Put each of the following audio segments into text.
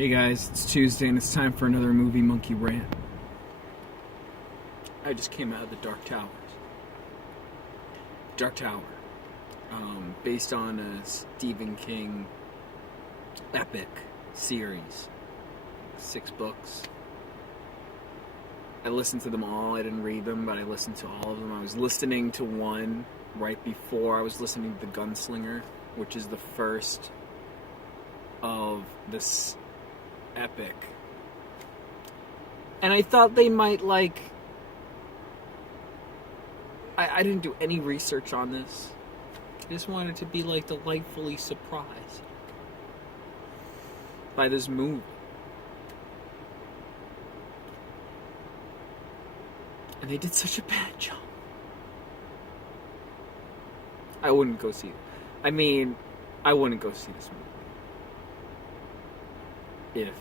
Hey guys, it's Tuesday and it's time for another Movie Monkey Rant. I just came out of the Dark Towers. Dark Tower. Based on a Stephen King epic series. 6 books. I listened to them all. I didn't read them, but I listened to all of them. I was listening to one right before I was listening to The Gunslinger, which is the first of this epic. And I thought they might I didn't do any research on this. I just wanted to be delightfully surprised by this movie. And they did such a bad job. I wouldn't go see it. I mean, I wouldn't go see this movie if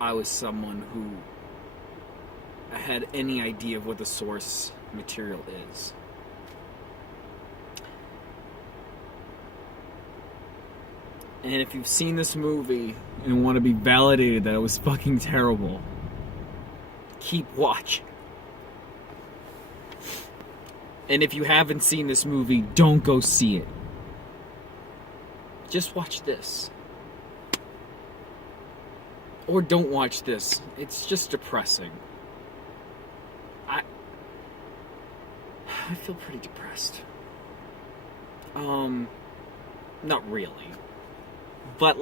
I was someone who had any idea of what the source material is. And if you've seen this movie and want to be validated that it was fucking terrible, keep watching. And if you haven't seen this movie, don't go see it. Just watch this. Or don't watch this. It's just depressing. I feel pretty depressed. Not really. But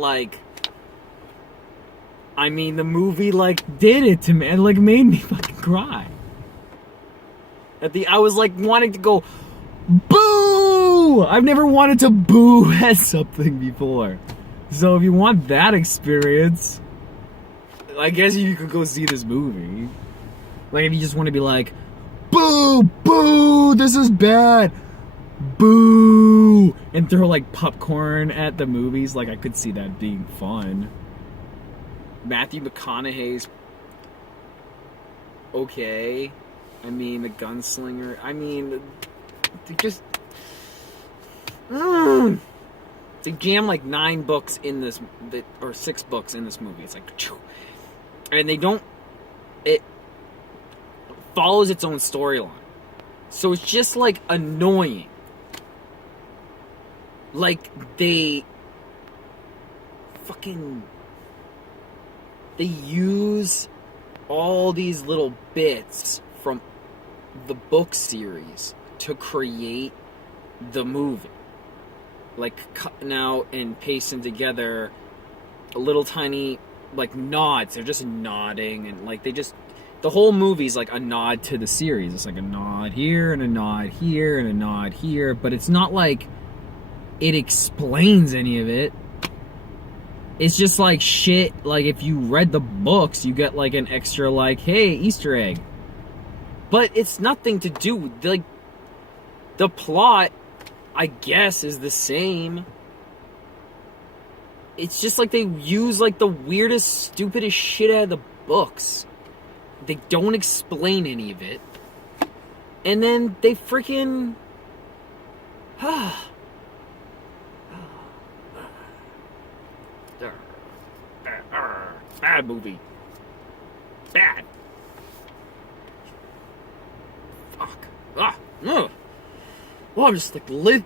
I mean, the movie did it to me. It made me fucking cry. I was wanting to go boo! I've never wanted to boo at something before. So if you want that experience, I guess you could go see this movie. If you just want to be boo! Boo! This is bad! Boo! And throw popcorn at the movies, I could see that being fun. Matthew McConaughey's okay. I mean, The Gunslinger. I mean, they just they jam 9 books in this, or 6 books in this movie. It's and they don't. It follows its own storyline, so it's just annoying. They use all these little bits from the book series to create the movie. Cutting out and pasting together little tiny nods. They're just nodding and the whole movie's a nod to the series. It's a nod here and a nod here and a nod here, but it's not it explains any of it. It's just shit. If you read the books, you get an extra hey, Easter egg. But it's nothing to do with the plot, I guess, is the same. It's just they use the weirdest, stupidest shit out of the books. They don't explain any of it. And then they freaking bad movie. Bad. Fuck. No. Well, I'm just I'm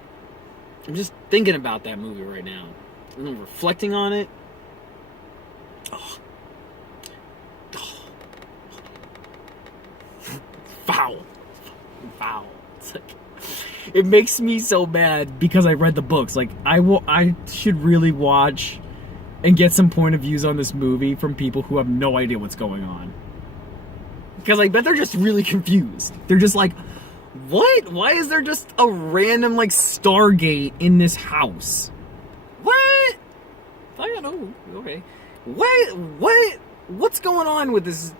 just thinking about that movie right now. And I'm reflecting on it. Oh. Foul. It's it makes me so mad because I read the books. I should really watch and get some point of views on this movie from people who have no idea what's going on. Because I bet they're just really confused. They're just what? Why is there just a random Stargate in this house? What? I don't know. Okay. What? What's going on with this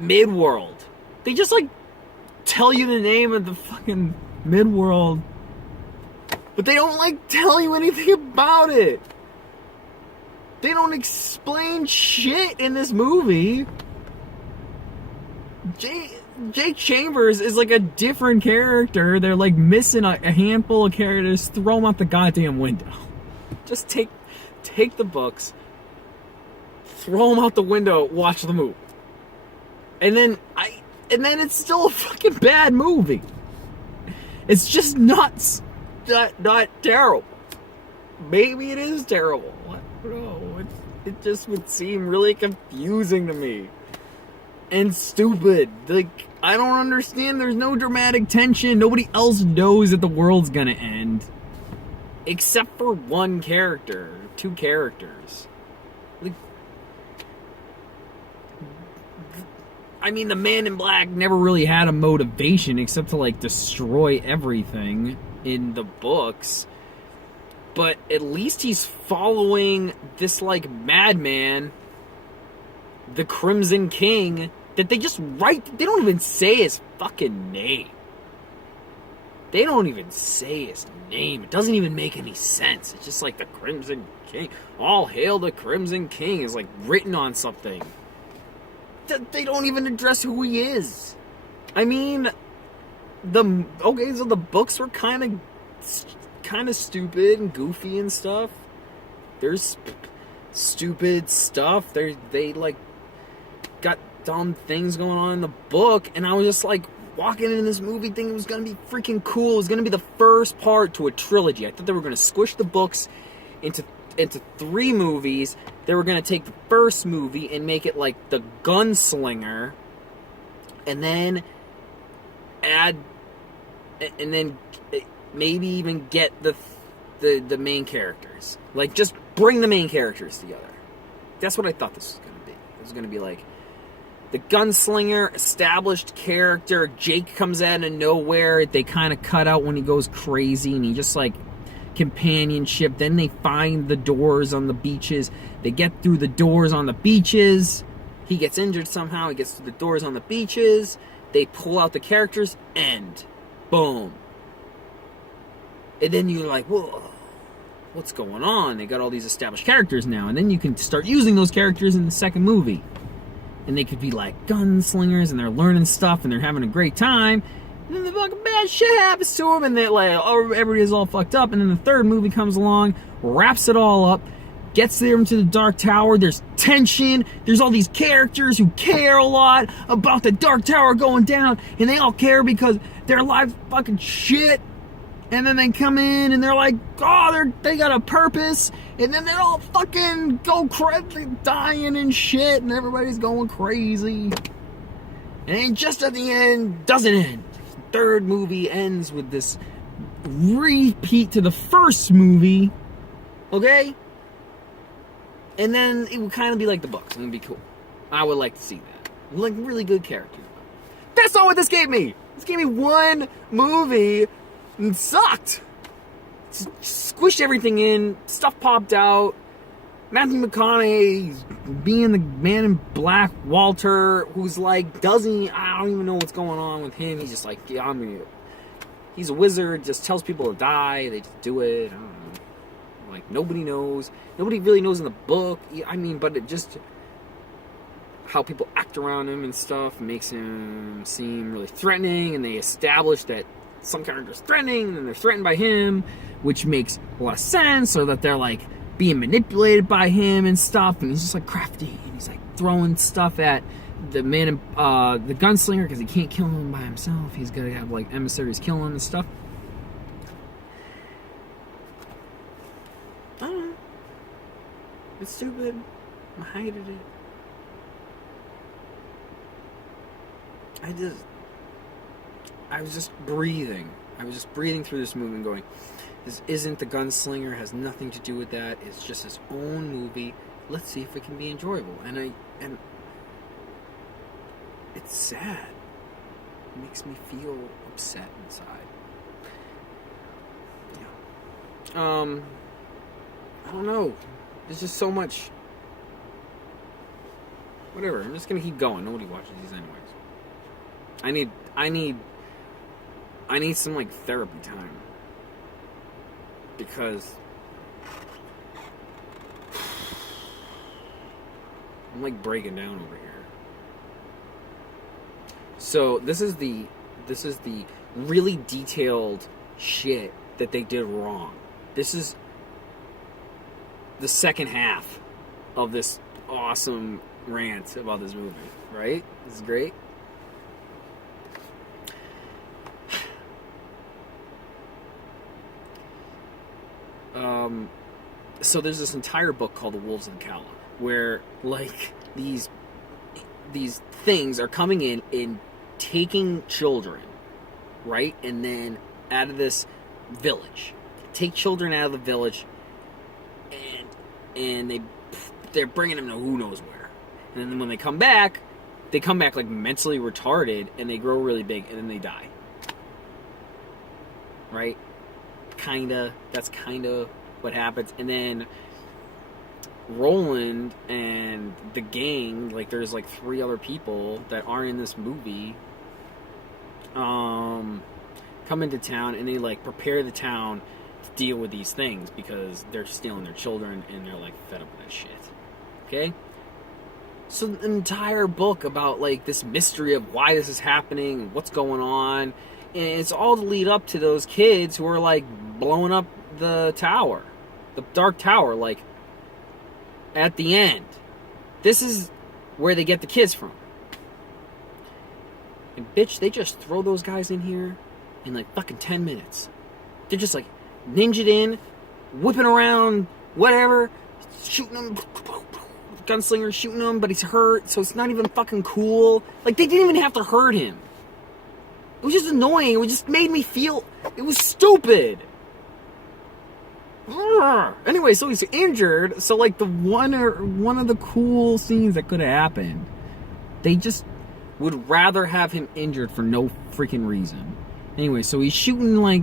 Midworld? They just tell you the name of the fucking Midworld, but they don't tell you anything about it. They don't explain shit in this movie. Jake Chambers is a different character. They're missing a handful of characters. Throw them out the goddamn window. Just take take the books, throw them out the window, watch the movie. And then it's still a fucking bad movie. It's just not terrible. Maybe it is terrible. I don't know. It just would seem really confusing to me. And stupid. Like, I don't understand. There's no dramatic tension. Nobody else knows that the world's gonna end. Except for one character. Two characters. Like, I mean, the Man in Black never really had a motivation except to, like, destroy everything in the books. But at least he's following this, like, madman, the Crimson King, that they just write. They don't even say his fucking name. They don't even say his name. It doesn't even make any sense. It's just like the Crimson King. All hail the Crimson King is, like, written on something. They don't even address who he is. I mean, so the books were kind of stupid and goofy and stuff. There's stupid stuff. They like got dumb things going on in the book, and I was just like walking into this movie thinking it was gonna be freaking cool. It was gonna be the first part to a trilogy. I thought they were gonna squish the books into 3 movies. They were gonna take the first movie and make it like the Gunslinger, and then maybe even get the main characters. Like, just bring the main characters together. That's what I thought this was going to be. It was going to be like the Gunslinger, established character. Jake comes out of nowhere. They kind of cut out when he goes crazy, and he just, like, companionship. Then they find the doors on the beaches. They get through the doors on the beaches. He gets injured somehow. He gets through the doors on the beaches. They pull out the characters. End. Boom. And then you're like, whoa, what's going on? They got all these established characters now. And then you can start using those characters in the second movie. And they could be like gunslingers, and they're learning stuff, and they're having a great time. And then the fucking bad shit happens to them, and they're like, oh, everybody's all fucked up. And then the third movie comes along, wraps it all up, gets them to the Dark Tower. There's tension. There's all these characters who care a lot about the Dark Tower going down, and they all care because their lives fucking shit. And then they come in and they're like, oh, they got a purpose. And then they all fucking go crazy, dying and shit, and everybody's going crazy. And just at the end, doesn't end. The third movie ends with this repeat to the first movie. Okay? And then it would kind of be like the books. It would be cool. I would like to see that. Like, really good characters. That's not what this gave me. This gave me one movie and sucked. Squished everything in. Stuff popped out. Matthew McConaughey's being the Man in Black Walter, who's like, I don't even know what's going on with him. He's just like, yeah, he's a wizard, just tells people to die. They just do it. I don't know. Like, nobody knows. Nobody really knows in the book. I mean, but it just, how people act around him and stuff makes him seem really threatening, and they establish that some character's threatening, and then they're threatened by him, which makes a lot of sense, so that they're like being manipulated by him and stuff, and he's just like crafty, and he's like throwing stuff at the man, the gunslinger, because he can't kill him by himself. He's gotta have like emissaries killing him and stuff. I don't know. It's stupid. I hated it. I was just breathing. I was just breathing through this movie and going, this isn't the Gunslinger, has nothing to do with that. It's just his own movie. Let's see if it can be enjoyable. And it's sad. It makes me feel upset inside. Yeah. I don't know. There's just so much. Whatever. I'm just gonna keep going. Nobody watches these anyways. I need some, like, therapy time. Because I'm, like, breaking down over here. So, this is the really detailed shit that they did wrong. This is the second half of this awesome rant about this movie, right? This is great. So there's this entire book called The Wolves of the Calla, where like these things are coming in and taking children, right? And then out of this village, take children out of the village, and they're bringing them to who knows where. And then when they come back like mentally retarded, and they grow really big, and then they die. Right? That's kinda what happens. And then Roland and the gang, like there's like 3 other people that aren't in this movie, come into town, and they like prepare the town to deal with these things because they're stealing their children, and they're like fed up with that shit. Okay? So an entire book about like this mystery of why this is happening, what's going on, and it's all to lead up to those kids who are like blowing up the tower, the Dark Tower, like at the end. This is where they get the kids from. And bitch, they just throw those guys in here in like fucking 10 minutes. They're just like ninja'd in, whipping around, whatever, shooting them, gunslinger shooting him, but he's hurt, so it's not even fucking cool. Like, they didn't even have to hurt him. It was just annoying. It just made me feel... It was stupid. Anyway, so he's injured, so, like, one of the cool scenes that could have happened, they just would rather have him injured for no freaking reason. Anyway, so he's shooting, like,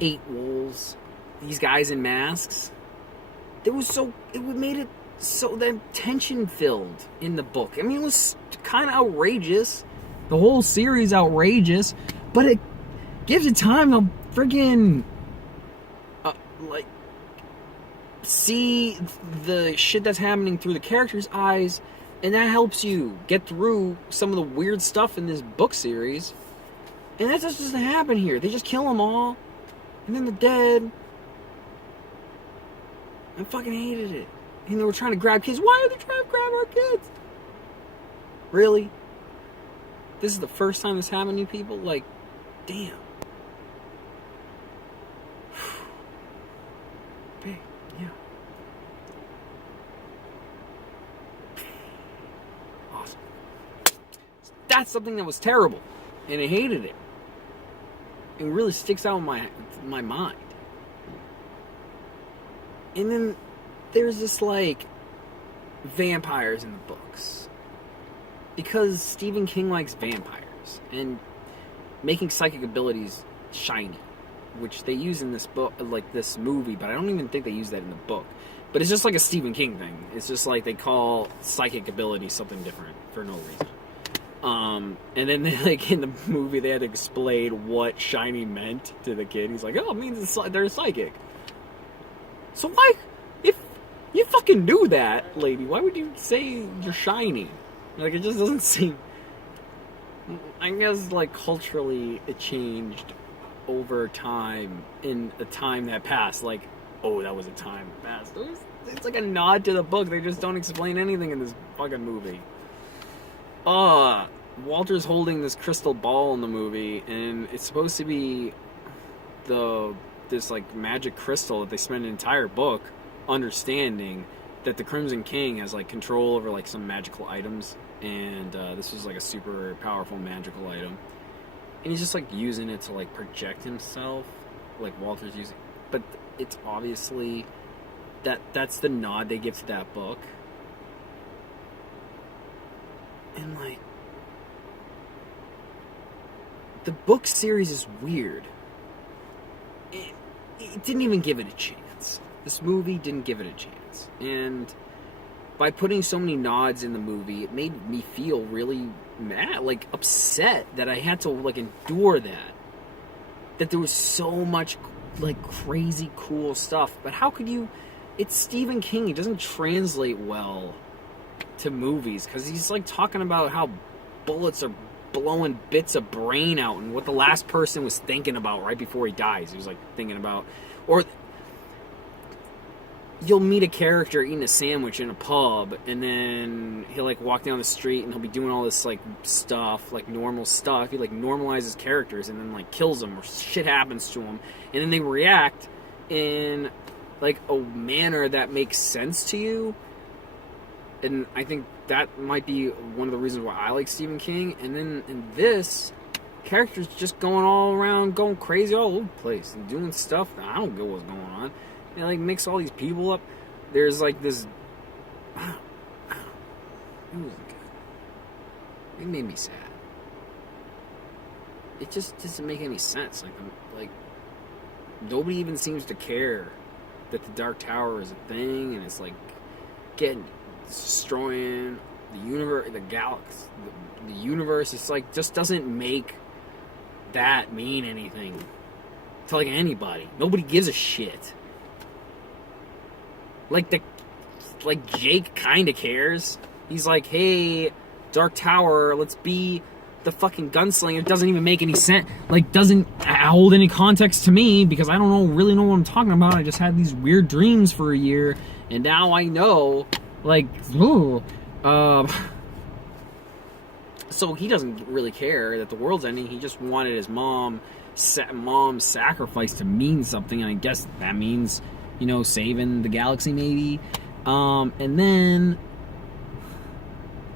8 wolves. These guys in masks. It made it so the tension filled in the book. I mean, it was kind of outrageous. The whole series outrageous, but it gives you time to friggin' like see the shit that's happening through the characters' eyes, and that helps you get through some of the weird stuff in this book series. And that just doesn't happen here. They just kill them all, and then they're dead. I fucking hated it. And they were trying to grab kids. Why are they trying to grab our kids? Really? This is the first time this happened to you people? Like, damn. Big, yeah. Awesome. That's something that was terrible. And I hated it. It really sticks out in my mind. And then there's this, like, vampires in the books. Because Stephen King likes vampires. And making psychic abilities shiny. Which they use in this book, like this movie. But I don't even think they use that in the book. But it's just like a Stephen King thing. It's just like they call psychic ability something different for no reason. And then like in the movie they had to explain what shiny meant to the kid. He's like, oh, it means they're psychic. So why... If you fucking knew that, lady, why would you say you're shiny? Like, it just doesn't seem... I guess, like, culturally, it changed over time, in a time that passed. Like, oh, that was a time that passed. It's like a nod to the book. They just don't explain anything in this fucking movie. Walter's holding this crystal ball in the movie, and it's supposed to be this, like, magic crystal that they spend an entire book understanding that the Crimson King has, like, control over, like, some magical items, and this was, like, a super powerful magical item, and he's just, like, using it to, like, project himself, like Walter's using, but it's obviously that's the nod they give to that book, and, like, the book series is weird. It didn't even give it a chance. This movie didn't give it a chance. And by putting so many nods in the movie, it made me feel really mad, like upset that I had to, like, endure that. That there was so much, like, crazy cool stuff. But how could you... It's Stephen King. He doesn't translate well to movies because he's, like, talking about how bullets are blowing bits of brain out and what the last person was thinking about right before he dies. He was, like, thinking about... Or you'll meet a character eating a sandwich in a pub, and then he'll like walk down the street and he'll be doing all this like stuff, like normal stuff. He like normalizes characters and then like kills them or shit happens to them, and then they react in like a manner that makes sense to you. And I think that might be one of the reasons why I like Stephen King. And then in this, characters just going all around, going crazy all over the place and doing stuff that I don't know what's going on. It like mix all these people up. There's like this. It wasn't good. It made me sad. It just doesn't make any sense. Like nobody even seems to care that the Dark Tower is a thing, and it's like destroying the universe, the galaxy, the universe. It's like just doesn't make that mean anything to like anybody. Nobody gives a shit. Like Jake kind of cares. He's like, hey, Dark Tower, let's be the fucking gunslinger. It doesn't even make any sense. Like, doesn't hold any context to me because I don't really know what I'm talking about. I just had these weird dreams for a year, and now I know. Like, ooh. So he doesn't really care that the world's ending. He just wanted his mom's sacrifice to mean something, and I guess that means, you know, saving the galaxy maybe. And then,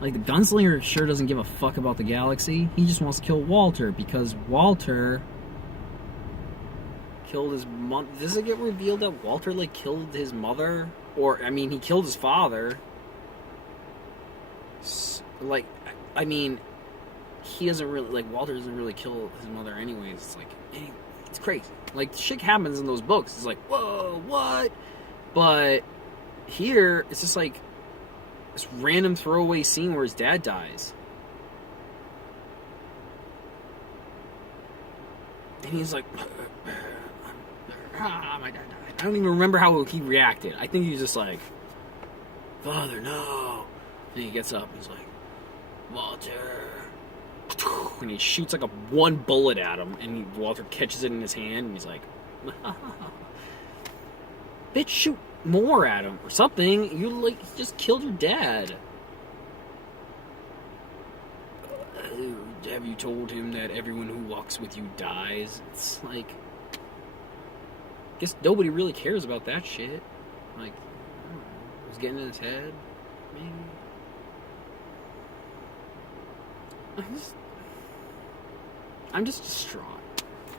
like, the gunslinger sure doesn't give a fuck about the galaxy. He just wants to kill Walter because Walter killed his mom. Does it get revealed that Walter, like, killed his mother? Or, I mean, he killed his father. Like, I mean, he doesn't really, like, Walter doesn't really kill his mother anyways. It's like, it's crazy. Like, shit happens in those books. It's like, whoa, what? But here, it's just like this random throwaway scene where his dad dies. And he's like, my dad died. I don't even remember how he reacted. I think he was just like, Father, no. And he gets up and he's like, Walter. And he shoots like one bullet at him, and Walter catches it in his hand, and he's like, bitch, shoot more at him or something. You like just killed your dad. Have you told him that everyone who walks with you dies? It's like, I guess nobody really cares about that shit. Like, I don't know, it was getting in his head, maybe. I'm just distraught.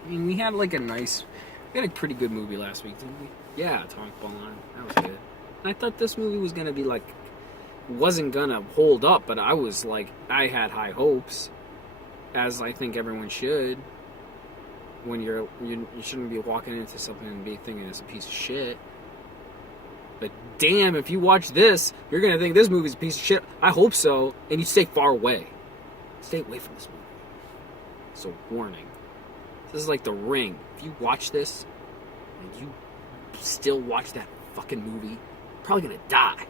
I mean, we had a pretty good movie last week, didn't we? Yeah, Atomic Blonde. That was good. And I thought this movie was gonna be like, wasn't gonna hold up, but I was like, I had high hopes, as I think everyone should. When you shouldn't be walking into something and be thinking it's a piece of shit. But damn, if you watch this, you're gonna think this movie's a piece of shit. I hope so, and you stay far away. Stay away from this movie. So, warning. This is like The Ring. If you watch this, and you still watch that fucking movie, you're probably gonna die.